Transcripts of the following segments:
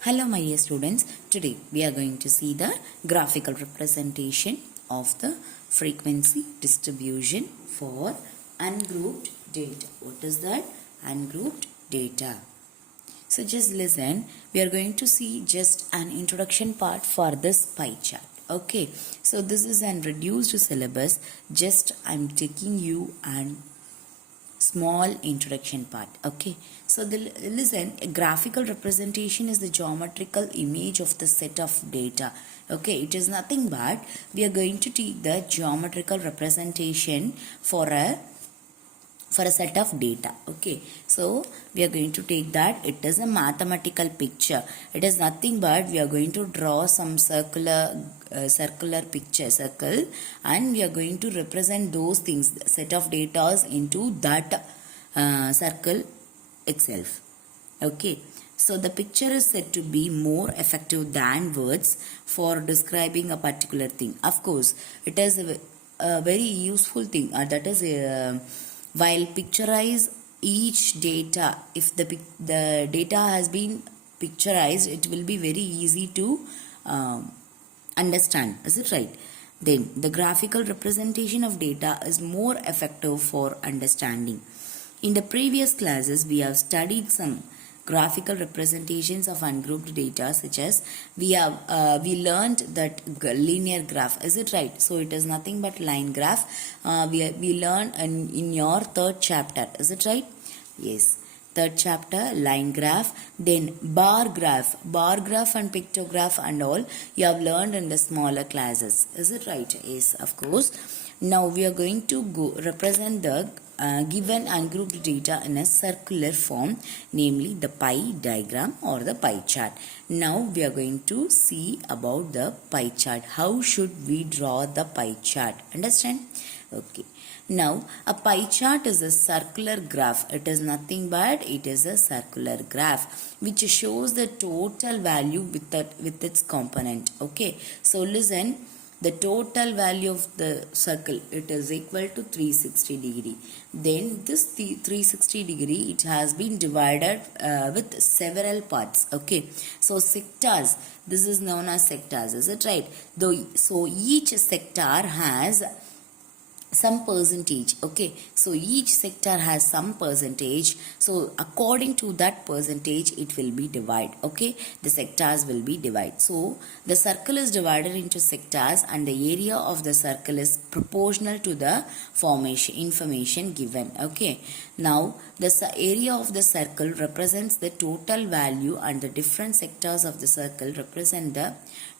Hello my dear students, today we are going to see the graphical representation of the frequency distribution for ungrouped data. What is that? Ungrouped data. So just listen, we are going to see just an introduction part for this pie chart. Okay, so this is an reduced syllabus, just I'm taking you an small introduction part. Okay, so listen, a graphical representation is the geometrical image of the set of data. Okay, it is nothing but we are going to take the geometrical representation for a set of data. Okay, so we are going to take that. It is a mathematical picture. It is nothing but we are going to draw some circular picture circle, and we are going to represent those things, set of data, into that circle itself. Okay, so the picture is said to be more effective than words for describing a particular thing. Of course, it is a very useful thing, that is while picturize each data, if the data has been picturized, it will be very easy to understand. Is it right? Then the graphical representation of data is more effective for understanding. In the previous classes, we have studied some graphical representations of ungrouped data, such as we learned that linear graph. Is it right? So it is nothing but line graph. We learned in your third chapter. Is it right? Yes. Third chapter, line graph. Then bar graph and pictograph and all you have learned in the smaller classes. Is it right? Yes, of course. Now we are going to represent the given ungrouped data in a circular form, namely the pie diagram or the pie chart. Now we are going to see about the pie chart. How should we draw the pie chart? Understand? Okay. Now a pie chart is a circular graph. It is nothing but it is a circular graph which shows the total value with its component. Okay. So listen. The total value of the circle, it is equal to 360 degree. Then this 360 degree, it has been divided with several parts. Okay, so sectors, this is known as sectors. Is it right? So each sector has some percentage. Okay, so each sector has some percentage, so according to that percentage it will be divided. Okay, the sectors will be divided. So the circle is divided into sectors, and the area of the circle is proportional to the information given. Okay, now the area of the circle represents the total value, and the different sectors of the circle represent the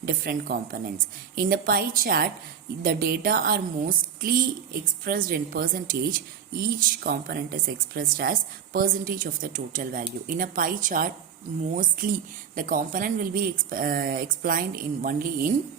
different components. In the pie chart, the data are mostly expressed in percentage. Each component is expressed as percentage of the total value. In a pie chart, mostly the component will be explained in only in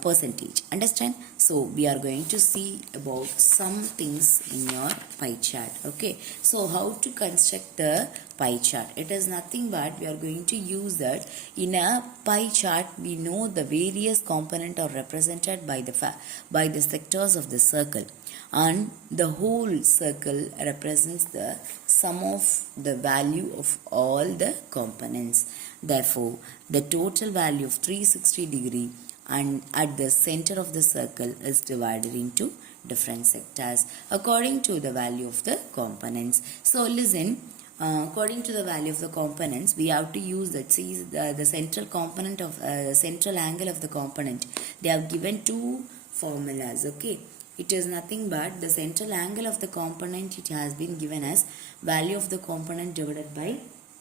percentage. Understand? So we are going to see about some things in your pie chart. Okay, so how to construct the pie chart? It is nothing but we are going to use that. In a pie chart, we know the various components are represented by the sectors of the circle, and the whole circle represents the sum of the value of all the components. Therefore, the total value of 360 degree and at the center of the circle is divided into different sectors according to the value of the components. So listen, according to the value of the components, we have to use that. See, the central component of central angle of the component, they have given two formulas. Okay, it is nothing but the central angle of the component, it has been given as value of the component divided by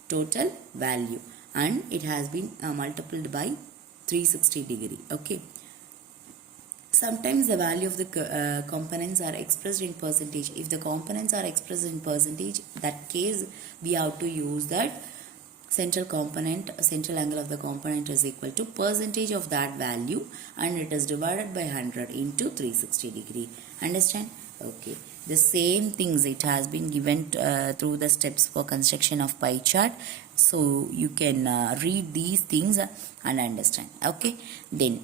total value, and it has been multiplied by 360 degree. Okay, sometimes the value of the components are expressed in percentage. If the components are expressed in percentage, that case we have to use that central angle of the component is equal to percentage of that value, and it is divided by 100 into 360 degree. Understand? Okay, the same things it has been given through the steps for construction of pie chart, so you can read these things and understand. Okay, then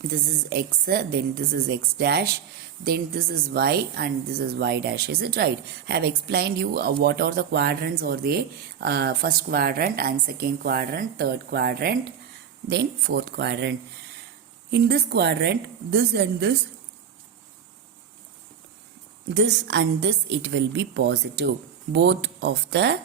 this is x, then this is x dash, then this is y, and this is y dash. Is it right? I have explained you what are the quadrants or the first quadrant and second quadrant, third quadrant, then fourth quadrant. In this quadrant, this and this and this, it will be positive. Both of the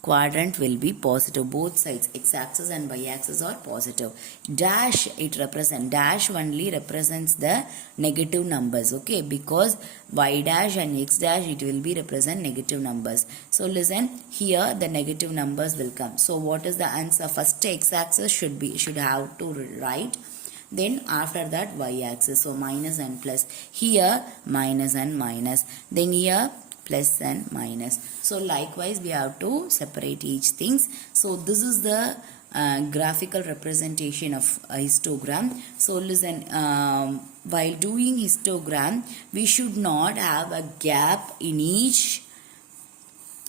quadrant will be positive. Both sides, x-axis and y-axis, are positive. Dash, dash only represents the negative numbers, okay, because y dash and x dash, it will be represent negative numbers. So listen, here the negative numbers will come. So what is the answer? First x-axis should have to write, then after that y-axis, so minus and plus. Here minus and minus, then here plus and minus. So likewise we have to separate each things. So this is the graphical representation of a histogram. So listen, while doing histogram, we should not have a gap in each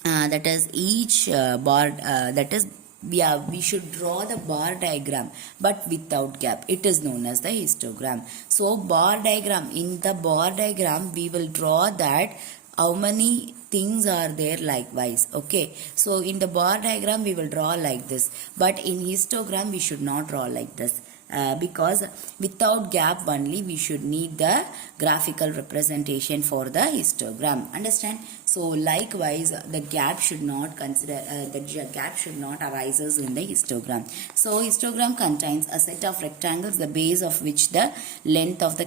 that is each bar, that is we should draw the bar diagram but without gap. It is known as the histogram. So bar diagram, in the bar diagram we will draw that how many things are there likewise, okay. So in the bar diagram we will draw like this, but in histogram we should not draw like this. Because without gap only we should need the graphical representation for the histogram. Understand? So likewise the gap should not arises in the histogram. So histogram contains a set of rectangles, the base of which the length of the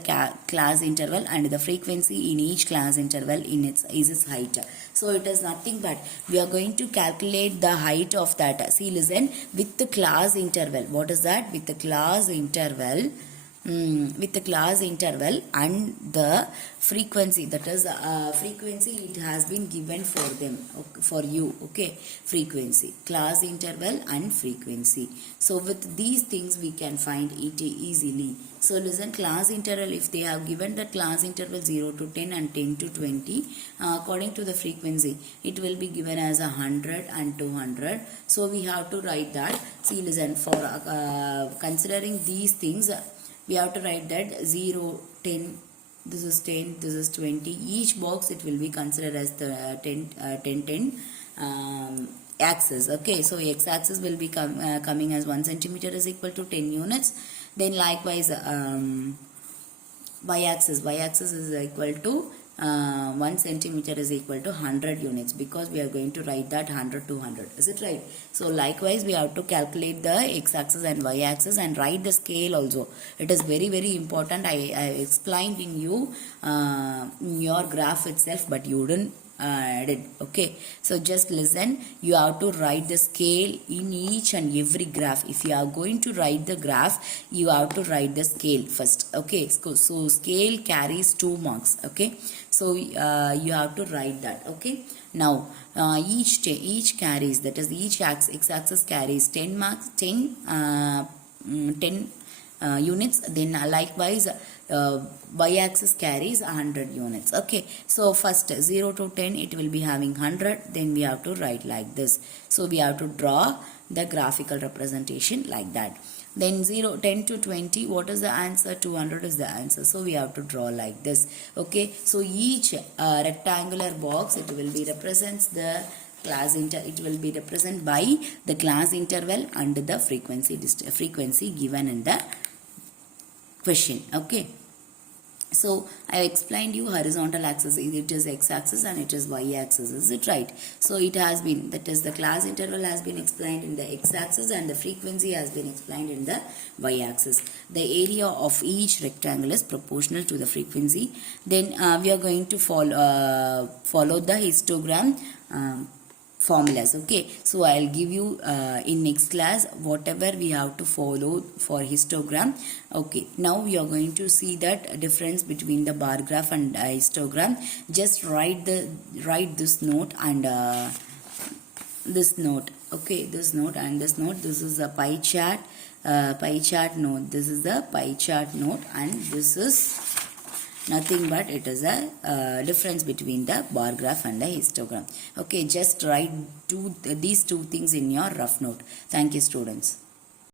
class interval and the frequency in each class interval is its height. So it is nothing but we are going to calculate the height of that. See, listen, with the class interval. What is that? With the class interval. With the class interval and the frequency, that is frequency, it has been given for them, for you, okay. Frequency, class interval and frequency. So with these things we can find it easily. So listen, class interval, if they have given the class interval 0 to 10 and 10 to 20, according to the frequency, it will be given as 100 and 200. So we have to write that. See, listen, for considering these things, we have to write that 0, 10, this is 10, this is 20. Each box it will be considered as the 10 axis, okay. So x-axis will be coming as 1 centimeter is equal to 10 units. Then likewise y-axis is equal to 1 centimeter is equal to 100 units, because we are going to write that 100 to 100. Is it right? So likewise we have to calculate the x-axis and y-axis and write the scale also. It is very, very important. I explained in you in your graph itself, but you didn't added, okay. So just listen, you have to write the scale in each and every graph. If you are going to write the graph, you have to write the scale first, okay. So scale carries 2 marks, okay. So you have to write that, okay. Now each carries, that is each x-axis carries 10 marks, 10 units. Then likewise y-axis carries 100 units, okay. So first 0 to 10 it will be having 100, then we have to write like this. So we have to draw the graphical representation like that. Then 10 to 20, what is the answer? 200 is the answer. So we have to draw like this, okay. So each rectangular box, it will be represents the class it will be represented by the class interval and the frequency given in the question, okay. So I explained you horizontal axis, it is x-axis and it is y-axis, is it right? So it has been, that is the class interval has been explained in the x-axis and the frequency has been explained in the y-axis. The area of each rectangle is proportional to the frequency. Then we are going to follow the histogram formulas, okay. So I'll give you in next class whatever we have to follow for histogram, okay. Now we are going to see that difference between the bar graph and histogram. Just write this note and this note, okay. This note and this note. This is a pie chart note. This is the pie chart note, and this is nothing but it is a difference between the bar graph and the histogram, okay. Just write these two things in your rough note. Thank you, students.